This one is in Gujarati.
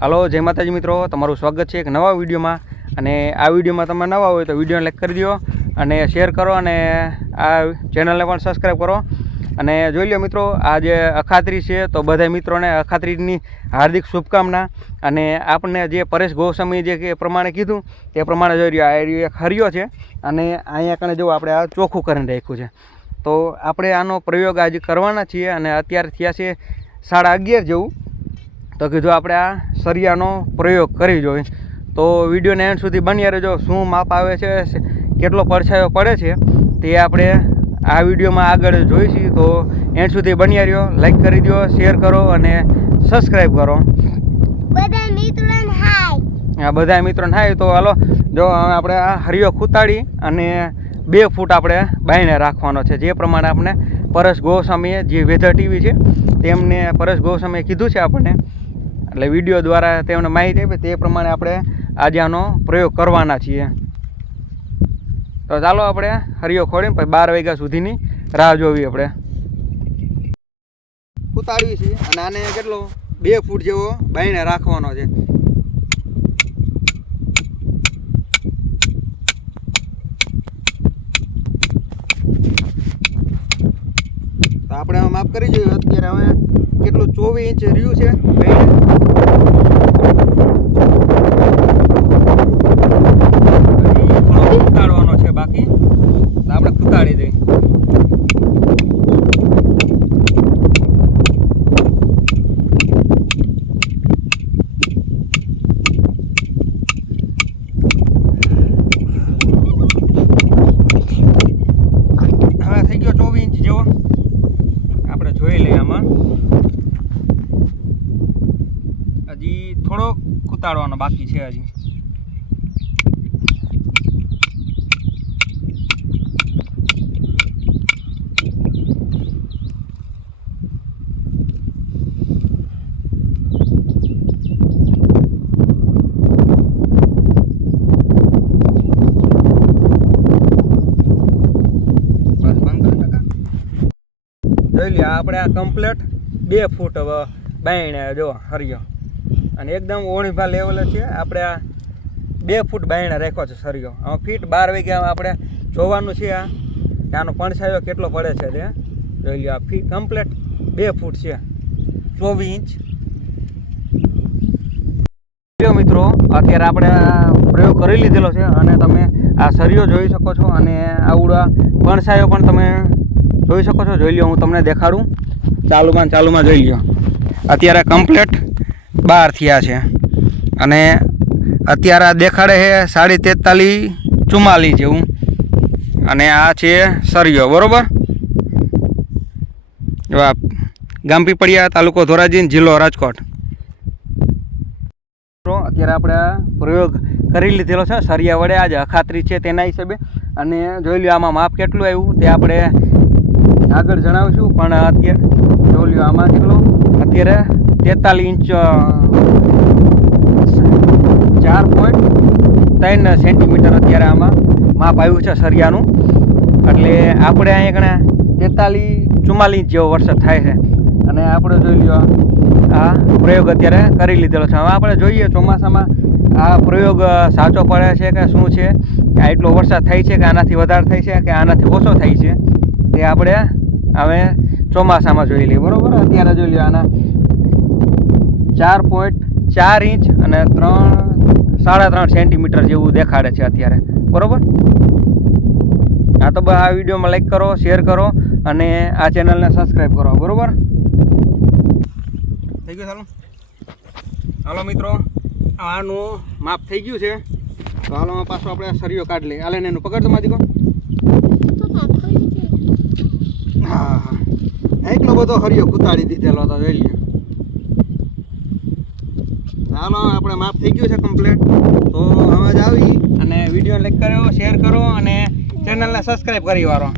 હાલો, જય માતાજી મિત્રો. તમારું સ્વાગત છે એક નવા વિડીયોમાં. અને આ વિડીયોમાં તમે નવા હોય તો વિડીયોને લાઈક કરી દો અને શેર કરો અને આ ચેનલને પણ સબસ્ક્રાઈબ કરો. અને જોઈ લો મિત્રો, આ જે અખાત્રી છે તો બધા મિત્રોને અખાત્રીની હાર્દિક શુભકામના. અને આપણને જે પરેશ ગોસ્વામી જે પ્રમાણે કીધું તે પ્રમાણે જોઈ રહ્યો આ એક હરિયો છે. અને અહીંયા કણે જો આપણે આ ચોખ્ખું કરીને રાખ્યું છે. તો આપણે આનો પ્રયોગ આજે કરવાના છીએ અને અત્યારે થયા છે સાડા અગિયાર જેવું. તો કીધું આપણે આ સરિયાનો પ્રયોગ કરી જોઈએ તો વિડીયોને એન્ડ સુધી બન્યા રહેજો. શું માપ આવે છે કેટલો પડછાયો પડે છે તે આપણે આ વિડીયોમાં આગળ જોઈશું. તો એન્ડ સુધી બન્યા રહ્યો. લાઈક કરી દો શેર કરો અને સબસ્ક્રાઈબ કરો. બધા મિત્રોને હાય. આ બધા મિત્રોને થાય તો હાલો જો આપણે આ હરિયો ખૂતાડી અને બે ફૂટ આપણે બાઈને રાખવાનો છે. જે પ્રમાણે આપણે પરેશ ગોસ્વામીએ જે વેધર ટીવી છે તેમને પરેશ ગોસ્વામીએ કીધું છે આપણને એટલે વીડિયો દ્વારા તેમને માહિતી આપી, તે પ્રમાણે આપણે આજે આનો પ્રયોગ કરવાના છીએ. તો ચાલો આપણે હરિયો ખોડીને પછી બાર વાગ્યા સુધીની રાહ જોવી આપણે. ઉતારવી છે અને આને કેટલો? બે ફૂટ જેવો બાઈને રાખવાનો છે. આપણે માફ કરી જોઈએ અત્યારે હવે કેટલું ચોવીસ ઇંચ રહ્યું છે. ઉતારવાનો છે બાકી. આપણે ઉતારી દઈએ. થઈ ગયો ચોવીસ ઇંચ જેવો. જોઈ લઈએ આમાં. હજી થોડોક ઉતારવાનો બાકી છે હજી બસ બંધ કરી નાખા. જોઈ લ્યો આપણે આ કમ્પ્લેટ બે ફૂટ હવે બાયણે જો હરિયો. અને એકદમ ઓણીભા લેવલે છે. આપણે આ બે ફૂટ બાયણા રાખ્યો છે સરિયો આમાં ફીટ બાર વાગ્યા આપણે જોવાનું છે આ. ત્યાંનો આનો પડછાયો કેટલો પડે છે તે. જોઈ લ્યો આ ફીટ કમ્પ્લેટ બે ફૂટ છે. ચોવીસ ઇંચ. મિત્રો, અત્યારે આપણે પ્રયોગ કરી લીધેલો છે અને તમે આ સરિયો જોઈ શકો છો અને આવડા પણછાયો પણ તમે જોઈ શકો છો, જોઈ લો હું તમને દેખાડું. ચાલુમાં ચાલુમાં જોઈ લ્યો. અત્યારે કમ્પ્લેટ બાર થયા છે. અને અત્યારે આ દેખાડે છે સાડી તેતાલીસ ચુમ્માલીસ જેવું. અને આ છે સરિયો, બરોબર? ગામપીપળિયા તાલુકો ધોરાજી જિલ્લો રાજકોટ. અત્યારે આપણે પ્રયોગ કરી લીધેલો છે. સરિયા વડે આજે અખાતરી છે તેના હિસાબે. અને જોઈ લ્યો, આમાં માપ કેટલું આવ્યું? તે આપણે આગળ જણાવશું, પણ અત્યારે જોઈ લ્યો આમાં કેટલું અત્યારે તેતાલીસ ઇંચ ચાર પોઈન્ટ ત્રણ સેન્ટીમીટર અત્યારે આમાં માપ આવ્યું છે સરિયાનું. એટલે આપણે અહીંયા ઘણા તેતાલીસ, ચુમ્માલીસ જેવો વરસાદ થાય છે. અને આપણે જોઈ લ્યો, આ પ્રયોગ અત્યારે કરી લીધેલો છે. હવે આપણે જોઈએ ચોમાસામાં આ પ્રયોગ સાચો પડે છે કે શું છે, કે આટલો વરસાદ થાય છે કે આનાથી વધારે થાય છે કે આનાથી ઓછો થાય છે તે આપણે હવે ચોમાસામાં જોઈ લઈએ, બરાબર? અત્યારે જોઈ લ્યો આના ચાર પોઈન્ટ ચાર ઇંચ અને ત્રણ, સાડા ત્રણ સેન્ટીમીટર જેવું દેખાડે છે અત્યારે, બરાબર? હા, તો આ વિડીયોમાં લાઈક કરો શેર કરો અને આ ચેનલને સબસ્ક્રાઈબ કરો, બરાબર? થઈ ગયું ચાલો હાલો મિત્રો, આનું માપ થઈ ગયું છે. તો હાલો, પાછો આપણે સરિયો કાઢ લઈએ. હાલે ને એનું, પકડ તો મારી હા હા એટલો બધો હરિયો કુતાડી દીધેલો હતો, જોઈ લ્યો. ચાલો આપણે માફ થઈ ગયું છે કમ્પ્લીટ તો હવે જ આવી અને વીડિયો લાઈક કરો શેર કરો અને ચેનલને સબસ્ક્રાઈબ કરી વાળો.